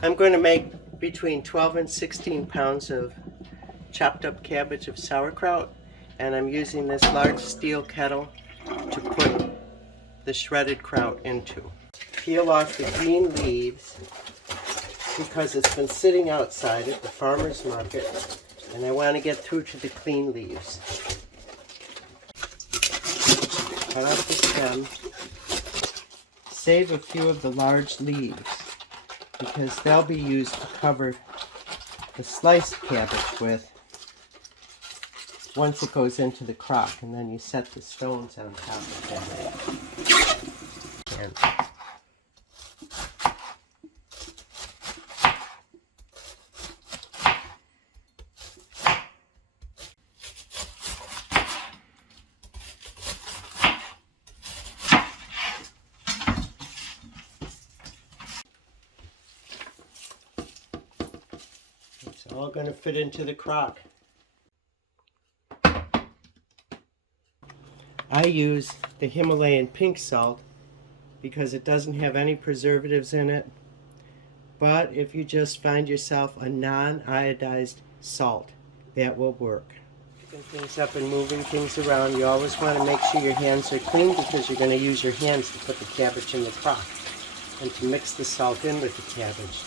I'm going to make between 12 and 16 pounds of chopped up cabbage of sauerkraut, and I'm using this large steel kettle to put the shredded kraut into. Peel off the green leaves because it's been sitting outside at the farmer's market, and I want to get through to the clean leaves. Cut off the stem. Save a few of the large leaves because they'll be used to cover the sliced cabbage with once it goes into the crock, and then you set the stones on top of them. And it's all going to fit into the crock. I use the Himalayan pink salt because it doesn't have any preservatives in it. But if you just find yourself a non-iodized salt, that will work. Picking things up and moving things around, you always want to make sure your hands are clean because you're going to use your hands to put the cabbage in the crock and to mix the salt in with the cabbage.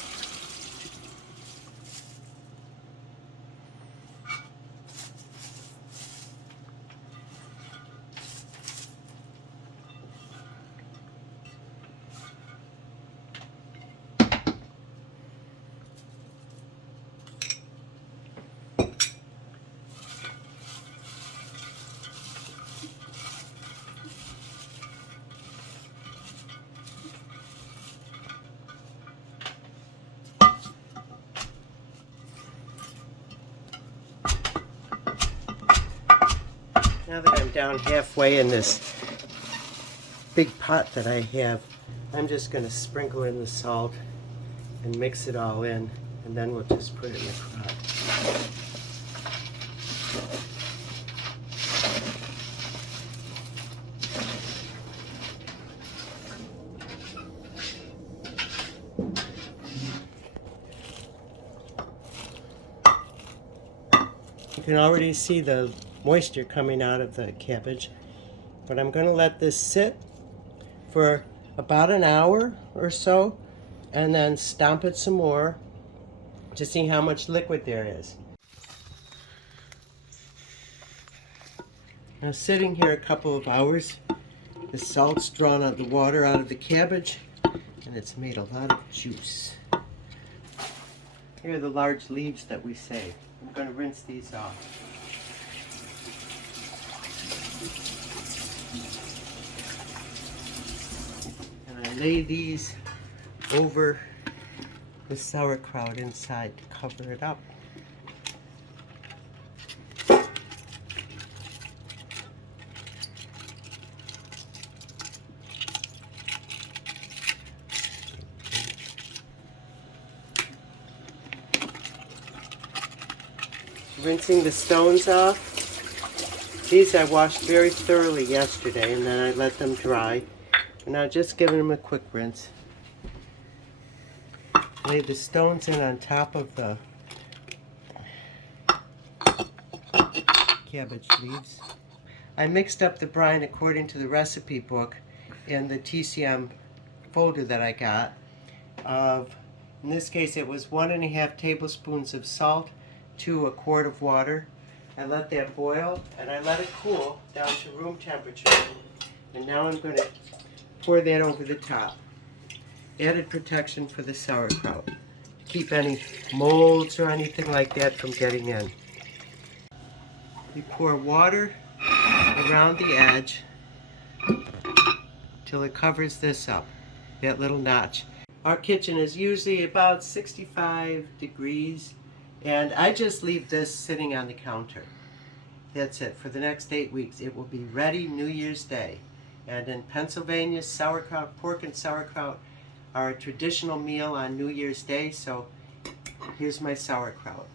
Now that I'm down halfway in this big pot that I have, I'm just going to sprinkle in the salt and mix it all in, and then we'll just put it in the crock. You can already see the moisture coming out of the cabbage, but I'm going to let this sit for about an hour or so and then stomp it some more to see how much liquid there is. Now, sitting here a couple of hours, the salt's drawn out the water out of the cabbage and it's made a lot of juice. Here are the large leaves that we saved. I'm going to rinse these off. And I lay these over the sauerkraut inside to cover it up. Rinsing the stones off. These I washed very thoroughly yesterday and then I let them dry. And now just giving them a quick rinse. Lay the stones in on top of the cabbage leaves. I mixed up the brine according to the recipe book in the TCM folder that I got. In this case it was 1.5 tablespoons of salt to a quart of water. I let that boil and I let it cool down to room temperature. And now I'm going to pour that over the top. Added protection for the sauerkraut to keep any molds or anything like that from getting in. We pour water around the edge till it covers this up, that little notch. Our kitchen is usually about 65 degrees. And I just leave this sitting on the counter. That's it. For the next 8 weeks, it will be ready New Year's Day. And in Pennsylvania, sauerkraut, pork and sauerkraut are a traditional meal on New Year's Day. So here's my sauerkraut.